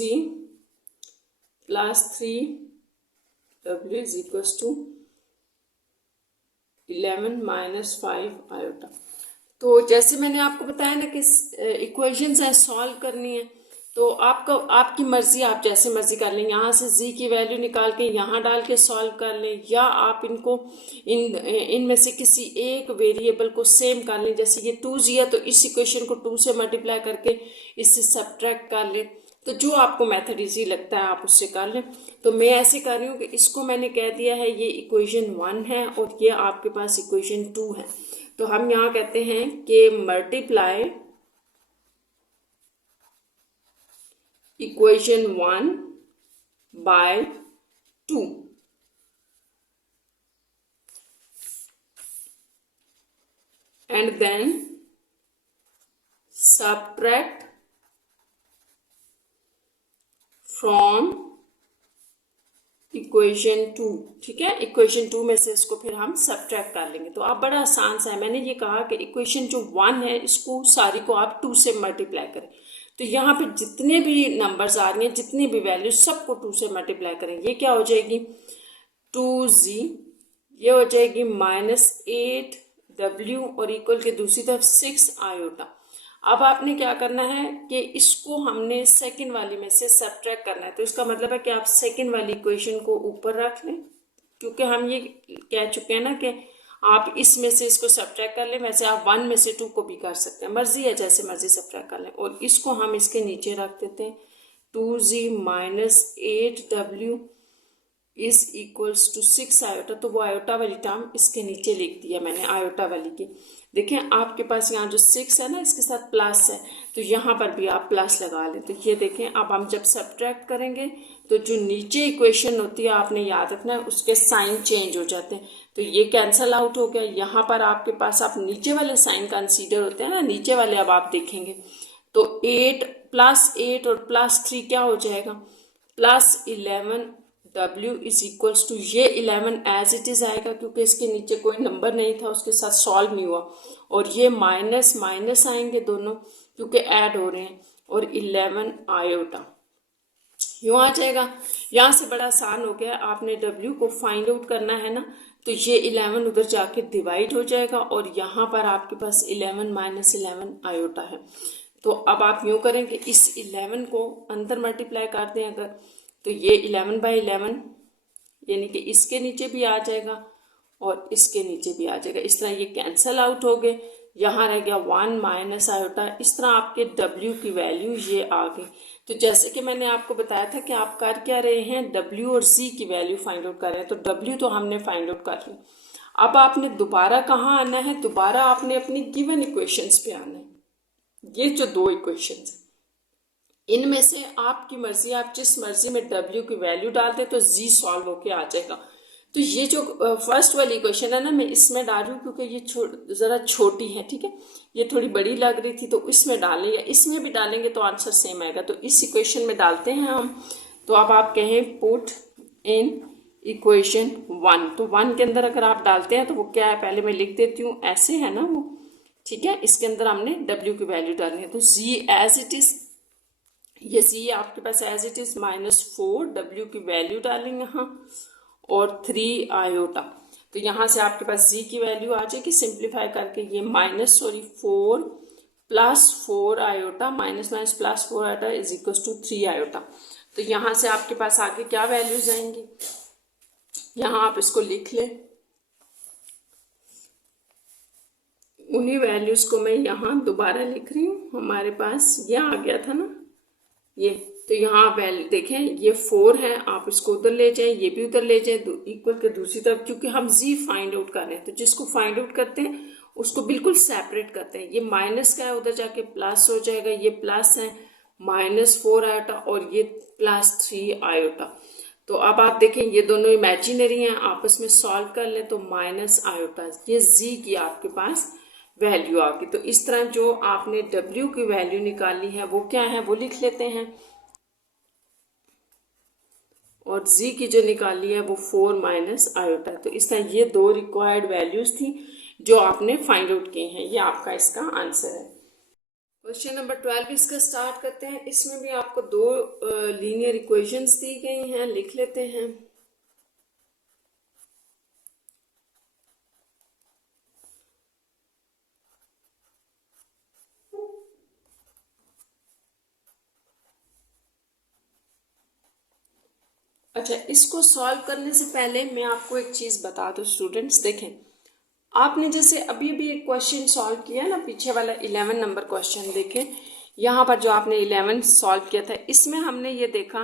plus 3W is equals to 11 minus 5 iota. तो जैसे मैंने आपको बताया ना कि इक्वेशंस है सॉल्व करनी है, तो आपकी मर्जी, आप जैसे मर्जी कर लें। यहाँ से z की वैल्यू निकाल के यहाँ डाल के सॉल्व कर लें, या आप इनको इनमें से किसी एक वेरिएबल को सेम कर लें। जैसे ये 2z है तो इस इक्वेशन को 2 से मल्टीप्लाई करके इससे सब्ट्रैक्ट कर लें। तो जो आपको मेथड इजी लगता है आप उससे कर लें। तो मैं ऐसे कर रही हूँ कि इसको मैंने कह दिया है ये इक्वेशन 1 है और ये आपके पास इक्वेशन 2 है। तो हम यहाँ कहते हैं कि multiply equation 1 by 2 and then subtract from equation 2। ठीक है, इक्वेशन 2 में से इसको फिर हम सब्ट्रैक्ट कर लेंगे। तो आप बड़ा आसान सा है, मैंने ये कहा कि इक्वेशन जो 1 है इसको सारी को आप 2 से मल्टीप्लाई करें। तो यहाँ पे जितने भी नंबर्स आ रही हैं, जितनी भी वैल्यू, सबको 2 से मल्टीप्लाई करें। ये क्या हो जाएगी 2z, ये हो जाएगी -8w और इक्वल के दूसरी तरफ 6 आयोटा। अब आपने क्या करना है कि इसको हमने सेकंड वाली में से सब्ट्रैक्ट करना है। तो इसका मतलब है कि आप सेकंड वाली इक्वेशन को ऊपर रख लें, क्योंकि हम ये कह चुके हैं ना कि आप इसमें से इसको सब्ट्रैक्ट कर लें। वैसे आप 1 में से 2 को भी कर सकते हैं, मर्जी है, जैसे मर्जी सब्ट्रैक्ट कर लें। और इसको हम इसके नीचे रख देते हैं 2z -8w is equals to 6 iota. तो वो आयोटा वाली टर्म इसके नीचे लिख दिया मैंने, आयोटा वाली की। देखें आपके पास यहाँ जो 6 है ना, इसके साथ प्लस है, तो यहाँ पर भी आप प्लस लगा लें। तो ये देखें, अब हम जब सब्ट्रैक्ट करेंगे तो जो नीचे इक्वेशन होती है आपने याद रखना है उसके साइन चेंज हो जाते हैं। तो ये कैंसल आउट हो गया। यहाँ पर आपके पास आप नीचे वाले साइन कंसीडर होते हैं ना, नीचे वाले अब आप देखेंगे तो 8 +8 और +3 क्या हो जाएगा +11w इज इक्वल्स टू, ये 11 एज इट इज आएगा क्योंकि इसके नीचे कोई नंबर नहीं था, उसके साथ सॉल्व नहीं हुआ। और ये माइनस माइनस आएंगे दोनों क्योंकि ऐड हो रहे हैं, और 11 आयोटा यूँ आ जाएगा। यहाँ से बड़ा आसान हो गया, आपने w को फाइंड आउट करना है ना, तो ये 11 उधर जाके डिवाइड हो जाएगा और यहाँ पर आपके पास 11 - 11 आयोटा है। तो अब आप यूँ करें कि इस 11 को अंदर मल्टीप्लाई कर दें अगर, तो ये 11/11 यानी कि इसके नीचे भी आ जाएगा और इसके नीचे भी आ जाएगा। इस तरह ये कैंसल आउट हो गए, यहाँ रह गया 1 माइनस आयोटा। इस तरह आपके w की वैल्यू ये आ गई। तो जैसे कि मैंने आपको बताया था कि आप कर क्या रहे हैं, w और z की वैल्यू फाइंड आउट कर रहे हैं। तो w तो हमने फाइंड आउट कर ली। अब आपने दोबारा कहाँ आना है, दोबारा आपने अपनी गिवन इक्वेशंस पे आना है। ये जो 2 इक्वेशंस, इनमें से आपकी मर्जी, आप जिस मर्जी में w की वैल्यू डाल दें तो z सॉल्व होके आ जाएगा। तो ये जो फर्स्ट वाली इक्वेशन है ना, मैं इसमें डाल रही हूँ क्योंकि ये ज़रा छोटी है। ठीक है, ये थोड़ी बड़ी लग रही थी तो इसमें डालें, या इसमें भी डालेंगे तो आंसर सेम आएगा। तो इस इक्वेशन में डालते हैं हम। तो अब आप कहें पुट इन इक्वेशन 1। तो 1 के अंदर अगर आप डालते हैं तो वो क्या है, पहले मैं लिख देती हूँ, ऐसे है ना वो। ठीक है, इसके अंदर हमने w की वैल्यू डालनी है। तो z एज इट इज़, ये z आपके पास एज इट इज़ -4, w की वैल्यू डालेंगे यहाँ, और 3 आयोटा। तो यहाँ से आपके पास z की वैल्यू आ जाएगी सिंप्लीफाई करके, ये -4 + 4 iota, -+ +4 iota is equal to 3 iota. तो यहाँ से आपके पास आगे क्या वैल्यूज आएंगी, यहाँ आप इसको लिख लें। उन्हीं वैल्यूज को मैं यहाँ दोबारा लिख रही हूँ। हमारे पास ये आ गया था ना ये, तो यहाँ वैल्यू देखें, ये 4 है, आप इसको उधर ले जाएं, ये भी उधर ले जाएं, इक्वल के दूसरी तरफ, क्योंकि हम z फाइंड आउट कर रहे हैं। तो जिसको फाइंड आउट करते हैं उसको बिल्कुल सेपरेट करते हैं। ये माइनस का है, उधर जाके प्लस हो जाएगा, ये प्लस है -4 आयोटा और ये +3 आयोटा। तो अब आप देखें ये दोनों इमेजिनरी हैं, आपस में सॉल्व कर लें तो माइनस आयोटा, ये z की आपके पास वैल्यू आ गई। तो इस तरह जो आपने w की वैल्यू निकाली है वो क्या है वो लिख लेते हैं, और z की जो निकाली है वो 4 माइनस आयोटा। तो इस तरह ये 2 रिक्वायर्ड वैल्यूज थी जो आपने फाइंड आउट की हैं। ये आपका इसका आंसर है। क्वेश्चन नंबर 12 इसका स्टार्ट करते हैं। इसमें भी आपको दो लीनियर इक्वेशंस दी गई हैं, लिख लेते हैं। अच्छा, इसको सॉल्व करने से पहले मैं आपको एक चीज़ बता दूं स्टूडेंट्स, देखें आपने जैसे अभी भी एक क्वेश्चन सॉल्व किया ना, पीछे वाला 11 नंबर क्वेश्चन देखें। यहाँ पर जो आपने 11 सॉल्व किया था, इसमें हमने ये देखा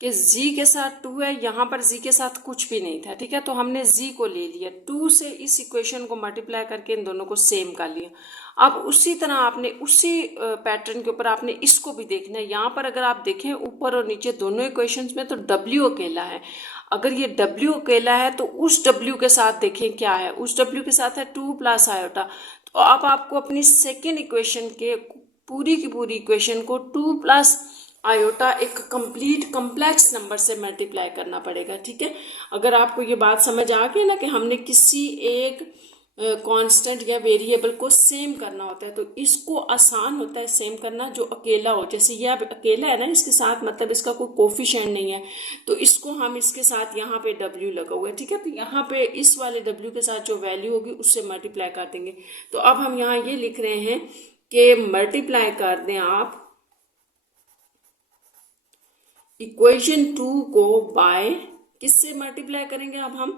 कि z के साथ 2 है, यहाँ पर z के साथ कुछ भी नहीं था, ठीक है। तो हमने z को ले लिया, 2 से इस इक्वेशन को मल्टीप्लाई करके इन दोनों को सेम कर लिया। अब उसी तरह आपने उसी पैटर्न के ऊपर आपने इसको भी देखना है। यहाँ पर अगर आप देखें ऊपर और नीचे दोनों इक्वेशंस में तो w अकेला है। अगर ये w अकेला है तो उस w के साथ देखें क्या है, उस w के साथ है 2 प्लस आयोटा। तो अब आपको अपनी सेकेंड इक्वेशन के पूरी की पूरी इक्वेशन को 2 प्लस आयोटा एक कंप्लीट कम्प्लेक्स नंबर से मल्टीप्लाई करना पड़ेगा, ठीक है। अगर आपको ये बात समझ आ गई ना कि हमने किसी एक कांस्टेंट या वेरिएबल को सेम करना होता है, तो इसको आसान होता है सेम करना जो अकेला हो। जैसे ये अब अकेला है ना, इसके साथ मतलब इसका कोई कोफिशिएंट नहीं है, तो इसको हम इसके साथ यहाँ पे w लगा हुआ है, ठीक है। तो यहाँ पे इस वाले w के साथ जो वैल्यू होगी उससे मल्टीप्लाई कर देंगे। तो अब हम यहाँ ये लिख रहे हैं कि मल्टीप्लाई कर दें आप इक्वेशन 2 को बाय किससे मल्टीप्लाई करेंगे, अब हम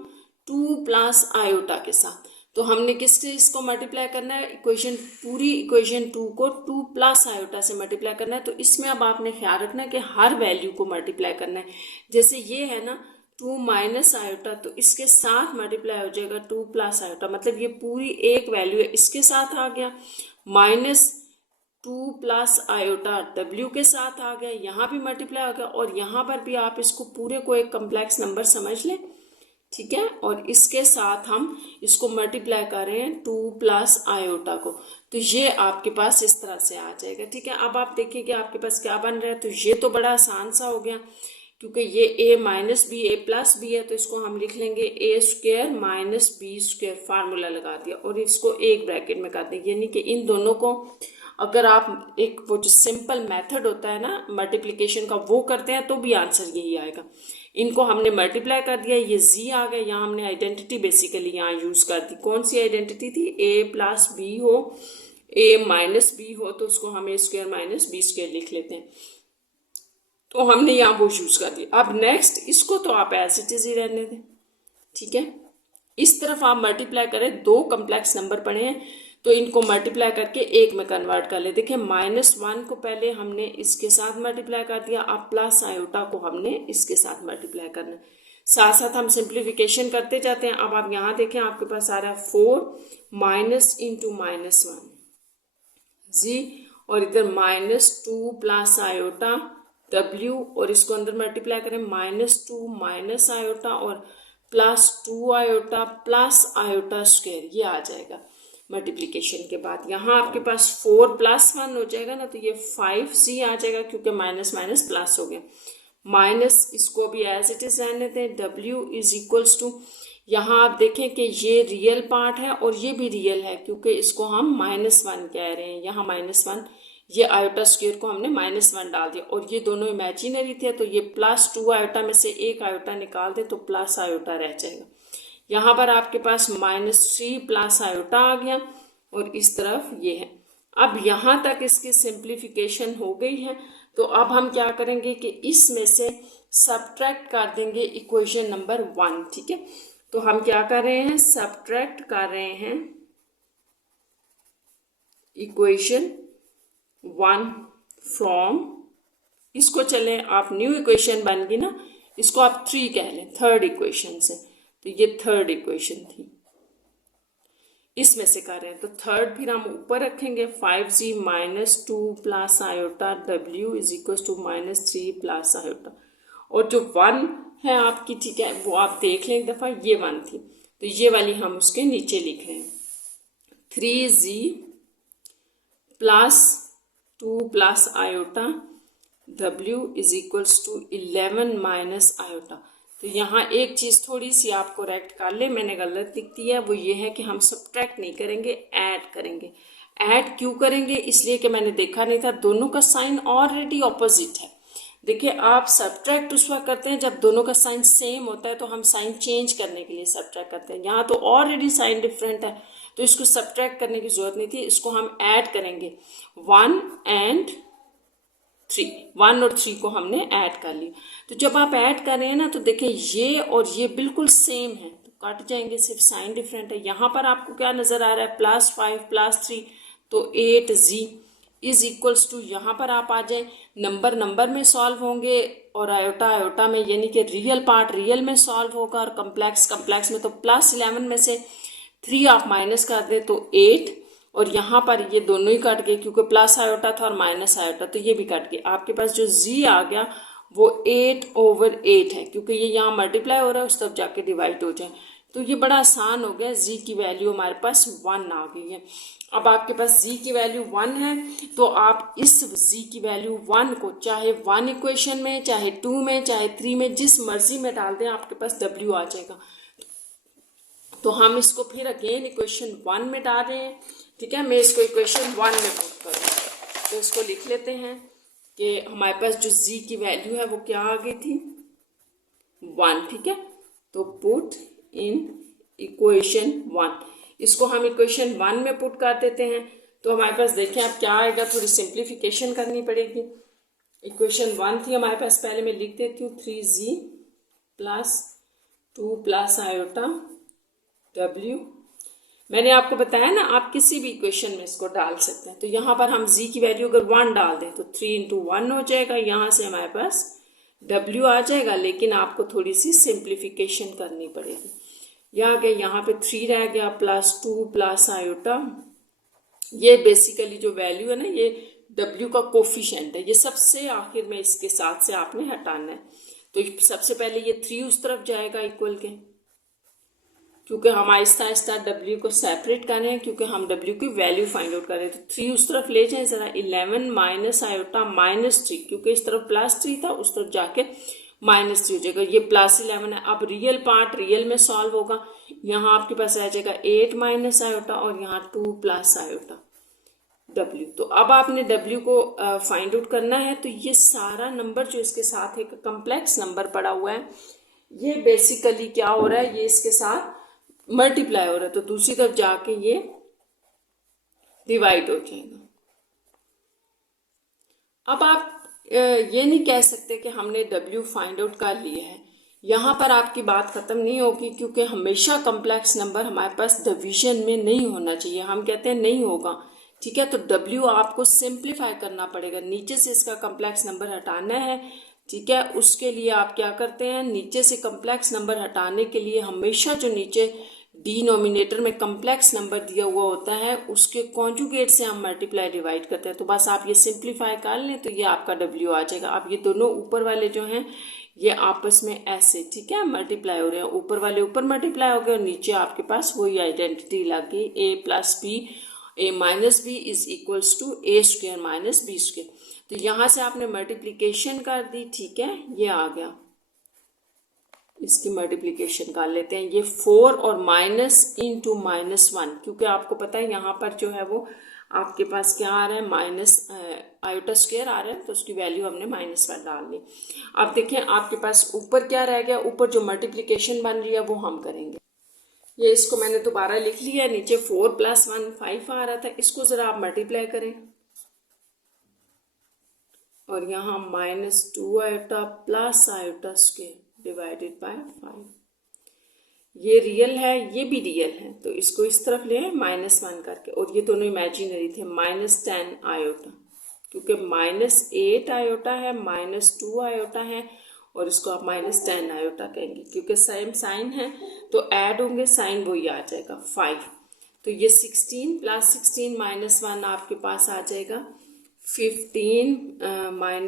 2 प्लस आयोटा के साथ। तो हमने किससे इसको मल्टीप्लाई करना है, पूरी इक्वेशन 2 को 2 प्लस आयोटा से मल्टीप्लाई करना है। तो इसमें अब आपने ख्याल रखना है कि हर वैल्यू को मल्टीप्लाई करना है। जैसे ये है ना 2 माइनस आयोटा, तो इसके साथ मल्टीप्लाई हो जाएगा 2 प्लस आयोटा, मतलब ये पूरी एक वैल्यू है इसके साथ आ गया, माइनस 2 प्लस आयोटा w के साथ आ गया, यहाँ भी मल्टीप्लाई हो गया, और यहाँ पर भी आप इसको पूरे को एक कम्प्लेक्स नंबर समझ लें, ठीक है। और इसके साथ हम इसको मल्टीप्लाई कर रहे हैं 2 प्लस आयोटा को, तो ये आपके पास इस तरह से आ जाएगा, ठीक है। अब आप देखिए कि आपके पास क्या बन रहा है। तो ये तो बड़ा आसान सा हो गया, क्योंकि ये a minus b a plus b है, तो इसको हम लिख लेंगे a square minus B square, formula लगा दिया और इसको एक ब्रैकेट में कर देंगे। यानी कि इन दोनों को अगर आप एक वो जो सिंपल मेथड होता है ना मल्टीप्लिकेशन का, वो करते हैं तो भी आंसर यही आएगा। इनको हमने मल्टीप्लाई कर दिया, ये z आ गया, यहाँ हमने आइडेंटिटी बेसिकली यहाँ यूज़ कर दी। कौन सी आइडेंटिटी थी, a प्लस बी हो, a माइनस बी हो, तो उसको हम a square minus B square लिख लेते हैं। तो हमने यहाँ वो यूज़ कर दी। अब नेक्स्ट इसको तो आप एज इट इज ही रहने दें, ठीक है। इस तरफ आप मल्टीप्लाई करें, दो कम्प्लेक्स नंबर पड़े हैं तो इनको मल्टीप्लाई करके एक में कन्वर्ट कर ले। देखिए -1 को पहले हमने इसके साथ मल्टीप्लाई कर दिया, अब प्लस आयोटा को हमने इसके साथ मल्टीप्लाई करना है। साथ साथ हम सिंप्लीफिकेशन करते जाते हैं। अब आप यहाँ देखें, आपके पास आ रहा है 4 माइनस इंटू -1 जी, और इधर -2 प्लस आयोटा w, और इसको अंदर मल्टीप्लाई करें -2 माइनस आयोटा और +2 आयोटा प्लस आयोटा स्क्वायर, ये आ जाएगा मल्टीप्लिकेशन के बाद। यहाँ आपके पास 4 + 1 हो जाएगा ना, तो ये 5c आ जाएगा, क्योंकि माइनस माइनस प्लस हो गया। माइनस इसको भी एज इट इज रहने दें, w इज इक्वल्स टू, यहाँ आप देखें कि ये रियल पार्ट है और ये भी रियल है, क्योंकि इसको हम -1 कह रहे हैं। यहाँ -1, ये आयोटा स्क्वायर को हमने -1 डाल दिया, और ये दोनों इमेजिनरी थे, तो ये +2 आयोटा में से एक आयोटा निकाल दे तो प्लस आयोटा रह जाएगा। यहाँ पर आपके पास -3 प्लस आयोटा आ गया, और इस तरफ ये है। अब यहाँ तक इसकी सिंप्लीफिकेशन हो गई है। तो अब हम क्या करेंगे कि इसमें से सब्ट्रैक्ट कर देंगे इक्वेशन नंबर 1, ठीक है। तो हम क्या कर रहे हैं, सब्ट्रैक्ट कर रहे हैं इक्वेशन 1 फ्रॉम, इसको चले आप न्यू इक्वेशन बन गई ना, इसको आप 3 कह लें, थर्ड इक्वेशन से। तो ये थर्ड इक्वेशन थी, इसमें से कर रहे हैं। तो थर्ड फिर हम ऊपर रखेंगे, 5c -2 plus iota w is equal to -3 plus iota, और जो 1 है आपकी, ठीक है, वो आप देख लें एक दफ़ा, ये 1 थी, तो ये वाली हम उसके नीचे लिख रहे हैं। 3z +2 plus iota w is equals to 11 minus iota. तो यहाँ एक चीज़ थोड़ी सी आप करेक्ट कर ले, मैंने गलत लिख दी है, वो ये है कि हम सब्ट्रैक्ट नहीं करेंगे, ऐड करेंगे। ऐड क्यों करेंगे? इसलिए कि मैंने देखा नहीं था, दोनों का साइन ऑलरेडी ऑपोजिट है। देखिए, आप सब्ट्रैक्ट उस वक्त करते हैं जब दोनों का साइन सेम होता है, तो हम साइन चेंज करने के लिए सब्ट्रैक्ट करते हैं। यहाँ तो ऑलरेडी साइन डिफरेंट है, तो इसको सब्ट्रैक्ट करने की जरूरत नहीं थी, इसको हम ऐड करेंगे। 1 एंड 3, 1 और 3 को हमने ऐड कर लिया। तो जब आप ऐड कर रहे हैं ना, तो देखिए ये और ये बिल्कुल सेम है, तो कट जाएंगे, सिर्फ साइन डिफरेंट है। यहाँ पर आपको क्या नजर आ रहा है? +5 +3, तो 8z इज इक्वल्स टू, यहाँ पर आप आ जाए, नंबर नंबर में सॉल्व होंगे और आयोटा आयोटा में, यानी कि रियल पार्ट रियल में सॉल्व होगा और कम्प्लेक्स कम्प्लेक्स में। तो +11 में से 3 आप माइनस कर दे तो 8, और यहाँ पर ये दोनों ही कट गए क्योंकि प्लस आयोटा था और माइनस आयोटा, तो ये भी कट गए। आपके पास जो z आ गया वो 8/8 है, क्योंकि ये यहाँ मल्टीप्लाई हो रहा है, उस तरफ जाके डिवाइड हो जाए। तो ये बड़ा आसान हो गया, z की वैल्यू हमारे पास 1 आ गई है। अब आपके पास z की वैल्यू 1 है, तो आप इस z की वैल्यू 1 को चाहे 1 इक्वेशन में, चाहे 2 में, चाहे 3 में, जिस मर्जी में डाल दें, आपके पास w आ जाएगा। तो हम इसको फिर अगेन इक्वेशन 1 में डाल रहे हैं। ठीक है, मैं इसको इक्वेशन 1 में पुट करूँ, तो इसको लिख लेते हैं कि हमारे पास जो z की वैल्यू है वो क्या आ गई थी? 1। ठीक है, तो पुट इन इक्वेशन 1, इसको हम इक्वेशन 1 में पुट कर देते हैं। तो हमारे पास देखें अब क्या आएगा, थोड़ी सिंप्लीफिकेशन करनी पड़ेगी। इक्वेशन 1 थी हमारे पास, पहले मैं लिख देती हूँ 3z + 2 + आयोटा w। मैंने आपको बताया ना, आप किसी भी इक्वेशन में इसको डाल सकते हैं। तो यहाँ पर हम z की वैल्यू अगर 1 डाल दें तो 3 × 1 हो जाएगा, यहाँ से हमारे पास w आ जाएगा, लेकिन आपको थोड़ी सी सिंप्लीफिकेशन करनी पड़ेगी। यहाँ गए, यहाँ पे 3 रह गया, +2 + आयोटा। ये बेसिकली जो वैल्यू है ना, ये w का कोफिशिएंट है, ये सबसे आखिर में इसके साथ से आपने हटाना है। तो सबसे पहले ये 3 उस तरफ जाएगा इक्वल के, क्योंकि हम आहिस्ता आहिस्ता w को सेपरेट कर रहे हैं, क्योंकि हम w की वैल्यू फाइंड आउट कर रहे हैं। तो 3 उस तरफ ले जाएं ज़रा, 11 - आयोटा -3, क्योंकि इस तरफ +3 था, उस तरफ जाके -3 हो जाएगा। ये +11 है। अब रियल पार्ट रियल में सॉल्व होगा, यहाँ आपके पास आ जाएगा 8 - आयोटा और यहाँ 2 + आयोटा w। तो अब आपने w को फाइंड आउट करना है। तो ये सारा नंबर जो इसके साथ एक कम्प्लेक्स नंबर पड़ा हुआ है, ये बेसिकली क्या हो रहा है, ये इसके साथ मल्टीप्लाई हो रहा है, तो दूसरी तरफ जाके ये डिवाइड हो जाएगा। अब आप ये नहीं कह सकते कि हमने w फाइंड आउट कर लिया है, यहाँ पर आपकी बात खत्म नहीं होगी, क्योंकि हमेशा कम्प्लेक्स नंबर हमारे पास डिवीजन में नहीं होना चाहिए। हम कहते हैं नहीं होगा, ठीक है, तो w आपको सिंप्लीफाई करना पड़ेगा, नीचे से इसका कम्प्लेक्स नंबर हटाना है। ठीक है, उसके लिए आप क्या करते हैं, नीचे से कम्प्लेक्स नंबर हटाने के लिए हमेशा जो नीचे डिनोमिनेटर में कम्प्लेक्स नंबर दिया हुआ होता है, उसके कॉन्जुगेट से हम मल्टीप्लाई डिवाइड करते हैं। तो बस आप ये सिंप्लीफाई कर लें, तो ये आपका w आ जाएगा। अब ये दोनों ऊपर वाले जो हैं ये आपस में ऐसे, ठीक है, मल्टीप्लाई हो रहे हैं, ऊपर वाले ऊपर मल्टीप्लाई हो गए और नीचे आपके पास वही आइडेंटिटी लग गई, a + b a - b is equals to a² - b²। तो यहाँ से आपने मल्टीप्लीकेशन कर दी, ठीक है, ये आ गया, इसकी मल्टीप्लिकेशन कर लेते हैं। ये 4 और माइनस इंटू -1, क्योंकि आपको पता है यहाँ पर जो है वो आपके पास क्या आ रहा है, माइनस आयोटा स्क्वायर आ रहा है, तो उसकी वैल्यू हमने -1 डाल दी। अब देखें आपके पास ऊपर क्या रह गया, ऊपर जो मल्टीप्लिकेशन बन रही है वो हम करेंगे। ये इसको मैंने दोबारा लिख लिया, नीचे 4 + 1 5 आ रहा था, इसको ज़रा आप मल्टीप्लाई करें और यहाँ -2 iota + iota square divided by 5। ये रियल है, ये भी रियल है, तो इसको इस तरफ ले आए -1 करके, और ये दोनों इमेजिनरी थे। -10 आयोटा, क्योंकि -8 आयोटा है, -2 आयोटा है, और इसको आप -10 आयोटा कहेंगे, क्योंकि सेम साइन है तो ऐड होंगे, साइन वही आ जाएगा 5। तो ये 16 + 16 -1 आपके पास आ जाएगा 15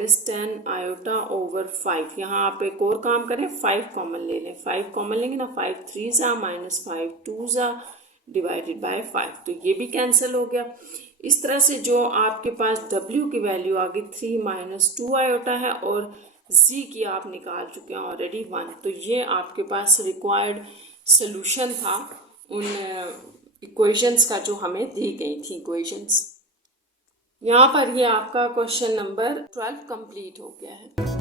- 10 आयोटा ओवर 5। यहाँ आप एक और काम करें, 5 कॉमन ले लें, 5 कॉमन लेंगे ना, 5 3 -5 2 डिवाइडेड बाय 5, तो ये भी कैंसिल हो गया। इस तरह से जो आपके पास w की वैल्यू आ गई 3 - 2 आयोटा है, और z की आप निकाल चुके हैं ऑलरेडी 1। तो ये आपके पास रिक्वायर्ड सोल्यूशन था उन इक्वेशंस का जो हमें दी गई थी इक्वेशंस। यहाँ पर ये आपका क्वेश्चन नंबर 12 कंप्लीट हो गया है।